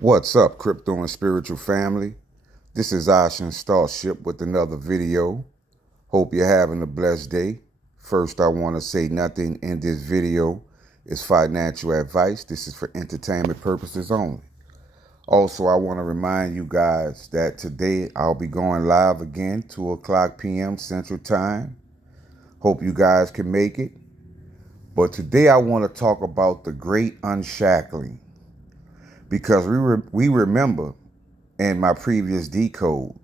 What's up, crypto and spiritual family? This is Ocean Starship with another video. Hope you're having a blessed day. First, I want to say nothing in this video is financial advice. This is for entertainment purposes only. Also, I want to remind you guys that today I'll be going live again, 2 o'clock p.m. Central Time. Hope you guys can make it. But today I want to talk about the great unshackling, because we remember in my previous decode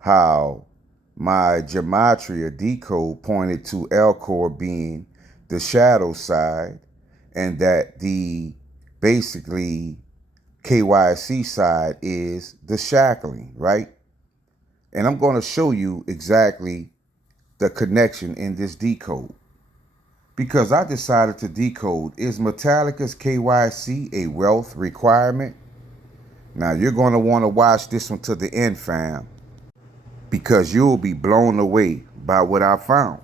how my gematria decode pointed to Elcor being the shadow side, and that the basically KYC side is the shackling, right? And I'm going to show you exactly the connection in this decode, because I decided to decode, is metallicus KYC a wealth requirement? Now, you're going to want to watch this one to the end, fam, because you'll be blown away by what I found.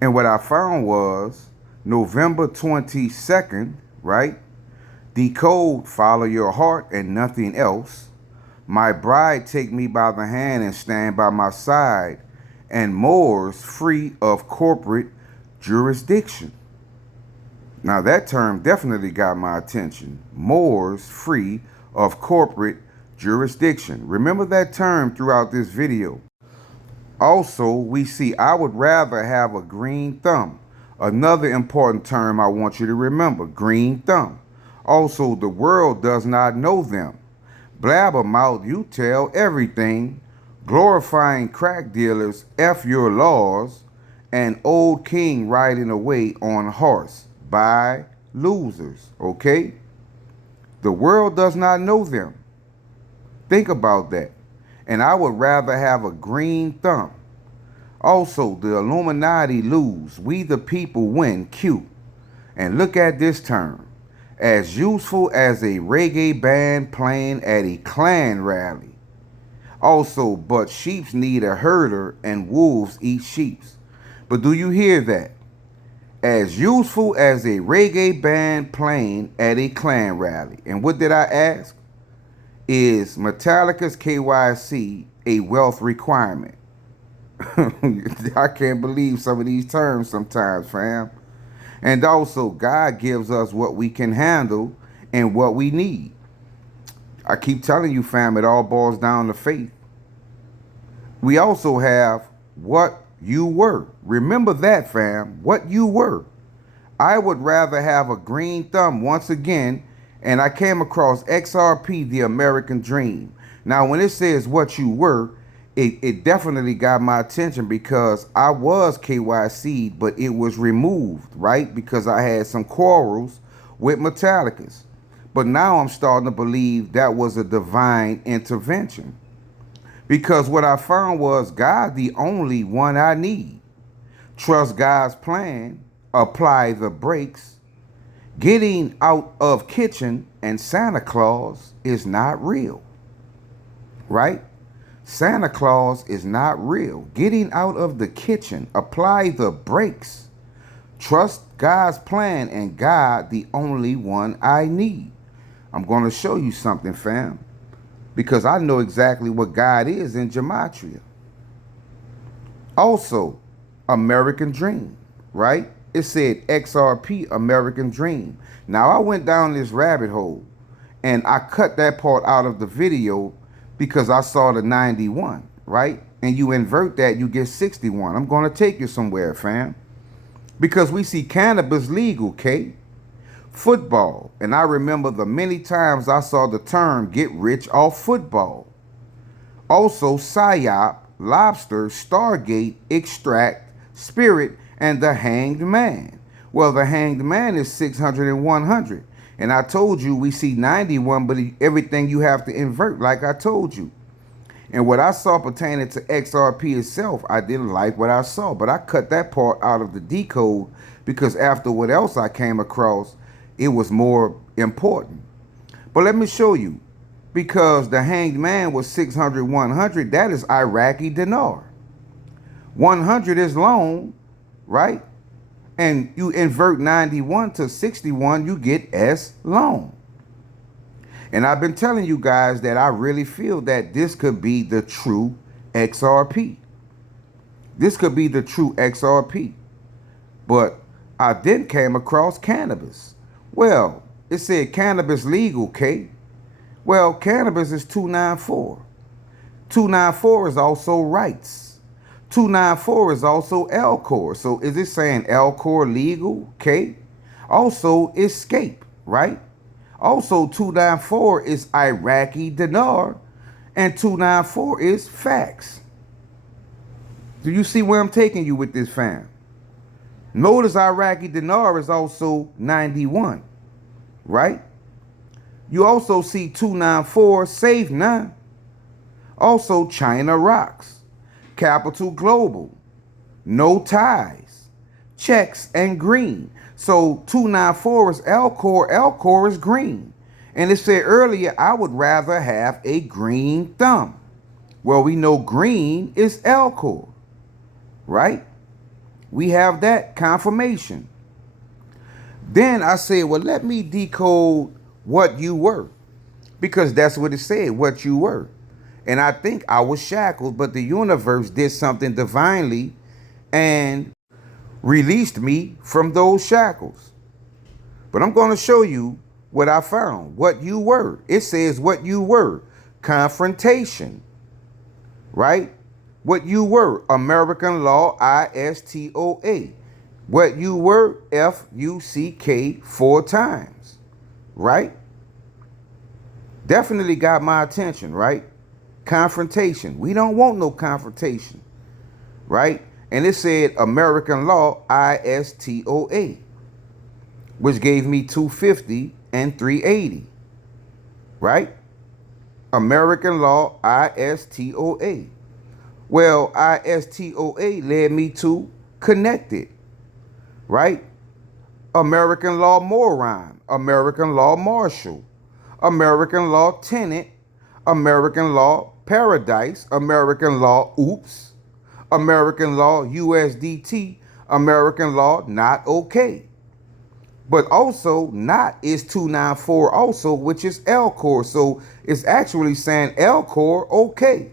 And what I found was November 22nd, right? Decode, follow your heart and nothing else. My bride take me by the hand and stand by my side, and Moors free of corporate jurisdiction. Now, that term definitely got my attention. Moors free of corporate jurisdiction. Remember that term throughout this video. Also, we see I would rather have a green thumb. Another important term I want you to remember, green thumb. Also, the world does not know them. Blabbermouth, you tell everything. Glorifying crack dealers, F your laws. And old king riding away on horse. By losers, okay? The world does not know them. Think about that. And I would rather have a green thumb. Also, the Illuminati lose. We the people win. Q. And look at this term. As useful as a reggae band playing at a Klan rally. Also, but sheeps need a herder and wolves eat sheeps. But do you hear that? As useful as a reggae band playing at a Klan rally. And what did I ask? Is metallicus KYC a wealth requirement? I can't believe some of these terms sometimes, fam. And also, God gives us what we can handle and what we need. I keep telling you, fam, it all boils down to faith. We also have what you were. Remember that, fam, what you were. I would rather have a green thumb once again, and I came across XRP, the American Dream. Now, when it says what you were, it definitely got my attention, because I was KYC'd, but it was removed, right? Because I had some quarrels with Metallicus. But now I'm starting to believe that was a divine intervention. Because what I found was God the only one I need. Trust God's plan, apply the brakes. Getting out of kitchen and Santa Claus is not real. Right? Santa Claus is not real. Getting out of the kitchen, apply the brakes. Trust God's plan, and God the only one I need. I'm going to show you something, fam, because I know exactly what God is in gematria. Also, American Dream, right? It said XRP, American Dream. Now, I went down this rabbit hole, and I cut that part out of the video because I saw the 91, right? And you invert that, you get 61. I'm going to take you somewhere, fam, because we see cannabis legal, K. Football, and I remember the many times I saw the term get rich off football. Also, PSYOP, lobster, Stargate, extract, spirit, and the hanged man. Well, the hanged man is 600 and 100. And I told you we see 91, but everything you have to invert, like I told you. And what I saw pertaining to XRP itself, I didn't like what I saw, but I cut that part out of the decode, because after what else I came across, it was more important. But let me show you, because the hanged man was 600, 100, that is iraqidinar. 100 is loan, right? And you invert 91 to 61, you get S loan. And I've been telling you guys that I really feel that this could be the true XRP. This could be the true XRP. But I then came across cannabis. Well, it said cannabis legal, K. Well, cannabis is 294. 294 is also rights. 294 is also Alcor. So is it saying Alcor legal, K? Also escape, right? Also 294 is iraqidinar, and 294 is facts. Do you see where I'm taking you with this, fam? Notice iraqidinar is also 91, right? You also see 294 safe now. Also China rocks, Capital Global, no ties, checks, and green. So 294 is Alcor, Alcor is green. And it said earlier, I would rather have a green thumb. Well, we know green is Alcor, right? We have that confirmation. Then I said, well, let me decode what you were, because that's what it said, what you were. And I think I was shackled, but the universe did something divinely and released me from those shackles. But I'm going to show you what I found, what you were. It says what you were, confrontation, right? What you were, American law, ISTOA. What you were, FUCK 4 times, right? Definitely got my attention, right? Confrontation. We don't want no confrontation, right? And it said American law, ISTOA, which gave me 250 and 380, right? American law, ISTOA. Well, ISTOA led me to connected, right? American law moron, American law marshal, American law tenant, American law paradise, American law oops, American law USDT, American law not okay. But also not is 294 also, which is Alcor. So it's actually saying Alcor okay.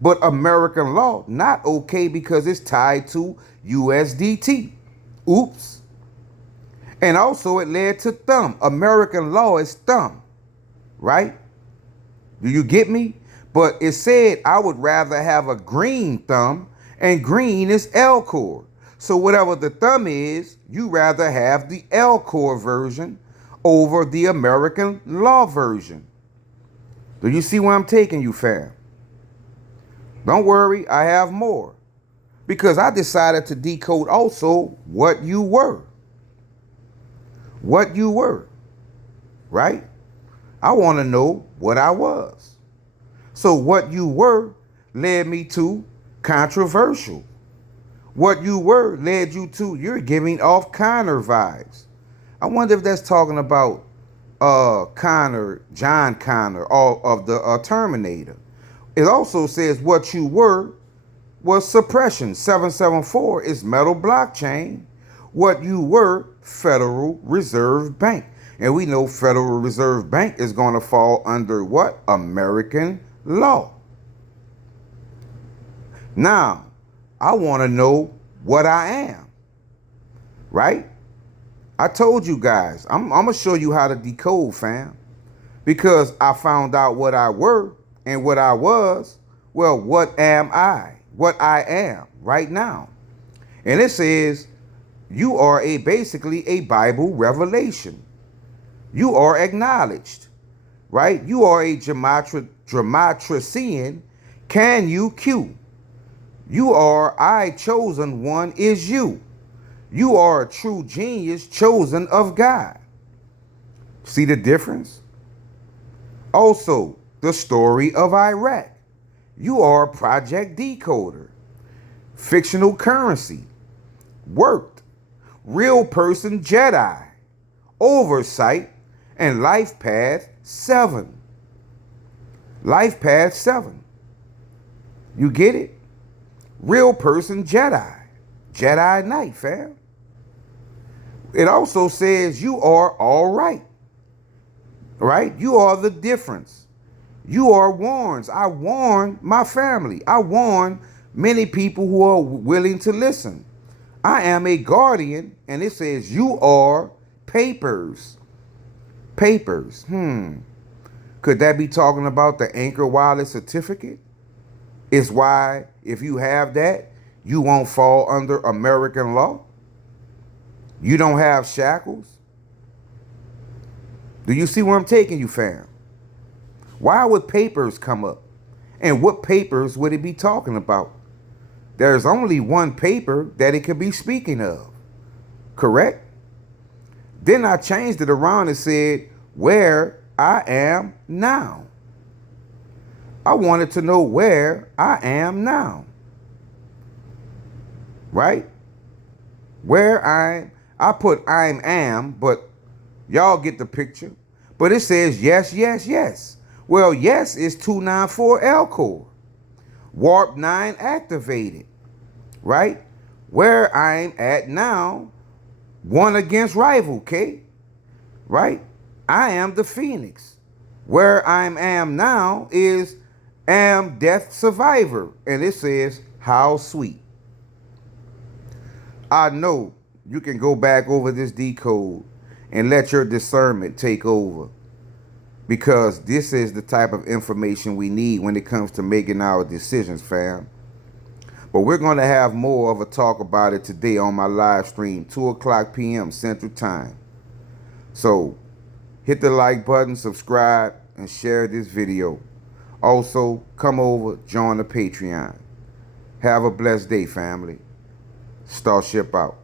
But American law not okay because it's tied to USDT. Oops. And also it led to thumb. American law is thumb, right? Do you get me? But it said I would rather have a green thumb, and green is Alcor. So whatever the thumb is, you rather have the Alcor version over the American law version. Do you see where I'm taking you, fam? Don't worry, I have more. Because I decided to decode also what you were. What you were, right? I want to know what I was. So what you were led me to controversial. What you were led you to, you're giving off Connor vibes. I wonder if that's talking about Connor, John Connor, all of the Terminator. It also says what you were was suppression. 774 is metal blockchain. What you were, Federal Reserve Bank. And we know Federal Reserve Bank is going to fall under what? American law. Now, I want to know what I am, right? I told you guys, I'm going to show you how to decode, fam. Because I found out what I were and what I was. Well, what am I? What I am right now. And it says, you are basically a Bible revelation. You are acknowledged, right? You are a dramatrician. Can you Q? You are I chosen one is you. You are a true genius chosen of God. See the difference? Also, the story of Iraq. You are a project decoder. Fictional currency. Worked. Real person Jedi. Oversight. And life path 7. Life path 7. You get it? Real person Jedi. Jedi Knight, fam. It also says you are all right. right? You are the difference. You are warns. I warn my family. I warn many people who are willing to listen. I am a guardian, and it says you are papers. Papers. Could that be talking about the Anchor Wallet certificate? It's why if you have that, you won't fall under American law. You don't have shackles. Do you see where I'm taking you, fam? Why would papers come up? And what papers would it be talking about? There's only one paper that it could be speaking of. Correct? Then I changed it around and said, where I am now. I wanted to know where I am now. Right? Where I put am, but y'all get the picture. But it says yes, yes, yes. Well, yes is 294 L core. Warp 9 activated. Right? Where I'm at now, one against rival, K. Right? I am the Phoenix. Where I am now is am death survivor. And it says, how sweet. I know you can go back over this decode and let your discernment take over, because this is the type of information we need when it comes to making our decisions, fam. But we're going to have more of a talk about it today on my live stream, 2 o'clock p.m. Central Time. So hit the like button, subscribe, and share this video. Also, come over, join the Patreon. Have a blessed day, family. Starship out.